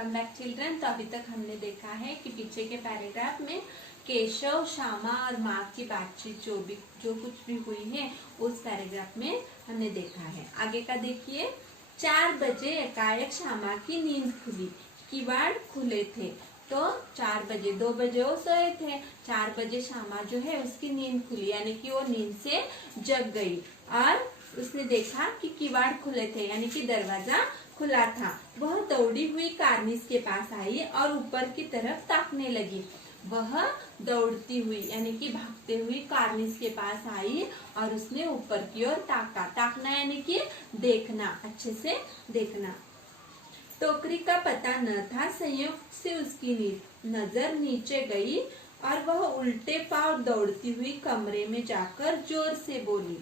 Welcome back children. तो अभी तक हमने देखा है कि पीछे के पैराग्राफ में केशव, श्यामा और माँ की बातचीत जो कुछ भी हुई है उस पैराग्राफ में हमने देखा है। आगे का देखिए। 4 बजे एकाएक श्यामा की नींद खुली, किवाड़ खुले थे। तो 4 बजे, 2 बजे वो सोए थे, 4 बजे श्यामा जो है उसकी नींद खुली, यानी कि वो नींद से जग गई और उसने देखा कि किवाड़ खुले थे, यानी कि दरवाजा खुला था। वह दौड़ी हुई कार्निस के पास आई और ऊपर की तरफ ताकने लगी। वह दौड़ती हुई यानी कि भागते हुई कार्निस के पास आई और उसने ऊपर की ओर ताका। ताकना यानी कि देखना, अच्छे से देखना। टोकरी का पता न था, संयोग से उसकी नजर नीचे गई और वह उल्टे पांव दौड़ती हुई कमरे में जाकर जोर से बोली।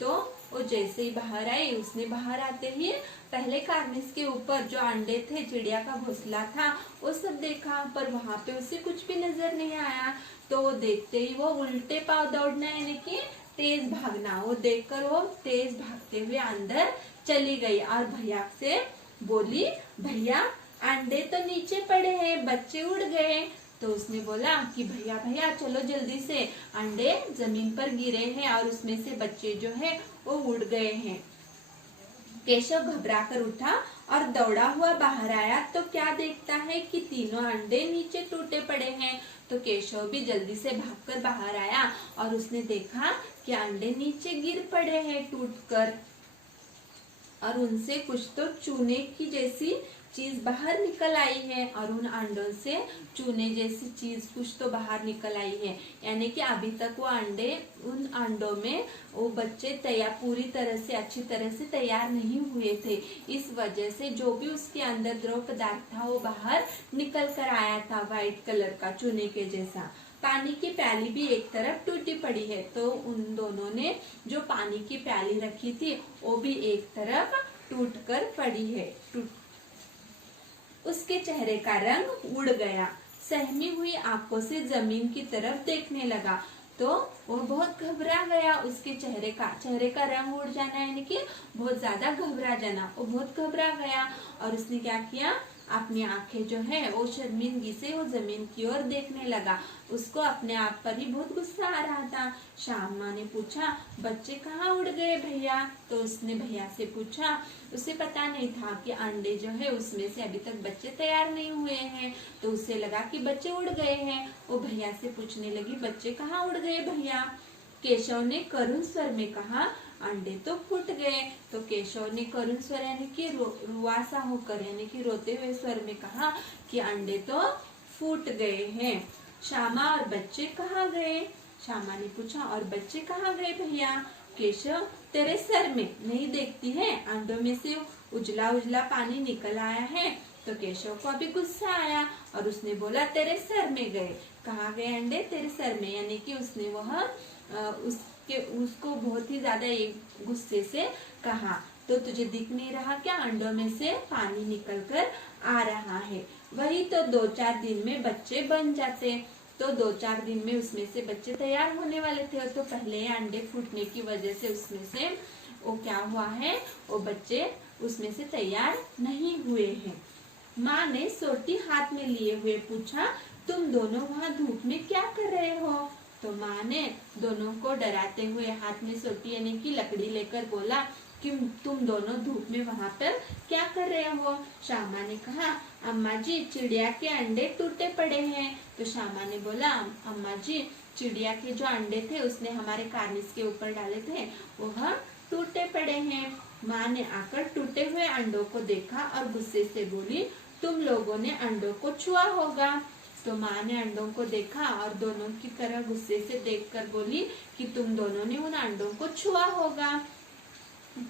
तो वो जैसे ही बाहर आई, उसने बाहर आते ही पहले कार्निस के ऊपर जो अंडे थे, चिड़िया का घोंसला था, वो सब देखा, पर वहां पे उसे कुछ भी नजर नहीं आया। तो वो देखते ही वो उल्टे पांव दौड़ना यानी कि तेज भागना, वो देखकर वो तेज भागते हुए अंदर चली गई और भैया से बोली, भैया अंडे तो नीचे पड़े हैं, बच्चे उड़ गए। तो उसने बोला कि भैया भैया चलो जल्दी से, अंडे जमीन पर गिरे हैं और उसमें से बच्चे जो है वो उड़ गए हैं। केशव घबरा कर उठा और दौड़ा हुआ बाहर आया तो क्या देखता है कि तीनों अंडे नीचे टूटे पड़े हैं। तो केशव भी जल्दी से भागकर बाहर आया और उसने देखा कि अंडे नीचे गिर पड़े हैं टूटकर और उनसे कुछ तो चूने की जैसी चीज बाहर निकल आई है और उन अंडों से चूने जैसी चीज कुछ तो बाहर निकल आई है, यानी कि अभी तक वो अंडे, उन अंडों में वो बच्चे तैयार पूरी तरह से अच्छी तरह से तैयार नहीं हुए थे। इस वजह से जो भी उसके अंदर द्रव पदार्थ था वो बाहर निकल कर आया था, व्हाइट कलर का चूने के जैसा। पानी की प्याली भी एक तरफ टूटी पड़ी है, तो उन दोनों ने जो पानी की प्याली रखी थी वो भी एक तरफ टूट कर पड़ी है। उसके चेहरे का रंग उड़ गया, सहमी हुई आंखों से जमीन की तरफ देखने लगा। तो वो बहुत घबरा गया, उसके चेहरे का रंग उड़ जाना यानी कि बहुत ज्यादा घबरा जाना। वो बहुत घबरा गया और उसने क्या किया, अपनी आंखें जो है वो शर्मिंदगी से वो जमीन की ओर देखने लगा। उसको अपने आप पर ही बहुत गुस्सा आ रहा था। श्यामा ने पूछा, बच्चे कहाँ उड़ गए भैया? तो उसने भैया से पूछा, उसे पता नहीं था कि अंडे जो है उसमें से अभी तक बच्चे तैयार नहीं हुए हैं, तो उसे लगा कि बच्चे उड़ गए हैं। वो भैया से पूछने लगी, बच्चे कहाँ उड़ गए भैया? केशव ने करुण स्वर में कहा, अंडे तो फूट गए। तो केशव ने करुण स्वर यानी कि रुआसा होकर यानी कि रोते हुए स्वर में कहा कि अंडे तो फूट गए हैं। श्यामा और बच्चे कहाँ गए? श्यामा ने पूछा, और बच्चे कहाँ गए भैया? केशव, तेरे सर में नहीं देखती है, अंडों में से उजला उजला पानी निकल आया है। तो केशव को अभी गुस्सा आया और उसने बोला, तेरे सर में गए। कहाँ गए अंडे? तेरे सर में, यानी कि उसने वह उसको बहुत ही ज्यादा एक गुस्से से कहा। तो तुझे दिख नहीं रहा क्या, अंडों में से पानी निकल कर आ रहा है? वही तो 2-4 दिन में बच्चे बन जाते। तो 2-4 दिन में उसमें से बच्चे तैयार होने वाले थे, तो पहले अंडे फूटने की वजह से उसमें से वो क्या हुआ है, वो बच्चे उसमें से तैयार नहीं हुए हैं। माँ ने सोटी हाथ में लिए हुए पूछा, तुम दोनों वहाँ धूप में क्या कर रहे हो? तो माँ ने दोनों को डराते हुए हाथ में सोटी यानी कि लकड़ी लेकर बोला कि तुम दोनों धूप में वहाँ पर क्या कर रहे हो? श्यामा ने कहा, अम्मा जी चिड़िया के अंडे टूटे पड़े हैं। तो श्यामा ने बोला, अम्मा जी चिड़िया के जो अंडे थे उसने हमारे कार्निस के ऊपर डाले थे, वह टूटे पड़े हैं। माँ ने आकर टूटे हुए अंडों को देखा और गुस्से से बोली, तुम लोगों ने अंडों को छुआ होगा। तो माँ ने अंडों को देखा और दोनों की तरह गुस्से से देखकर बोली कि तुम दोनों ने उन अंडों को छुआ होगा।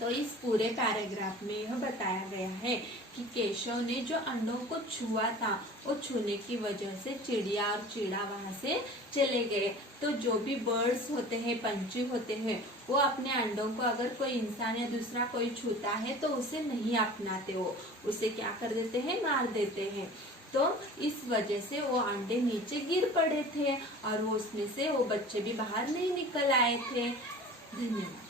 तो इस पूरे पैराग्राफ में यह बताया गया है कि केशव ने जो अंडों को छुआ था, वो छूने की वजह से चिड़िया और चीड़ा वहां से चले गए। तो जो भी बर्ड्स होते हैं, पंछी होते हैं, वो अपने अंडों को अगर कोई इंसान या दूसरा कोई छूता है तो उसे नहीं अपनाते, वो उसे क्या कर देते हैं, मार देते हैं। तो इस वजह से वो अंडे नीचे गिर पड़े थे और वो उसमें से वो बच्चे भी बाहर नहीं निकल आए थे। धन्यवाद।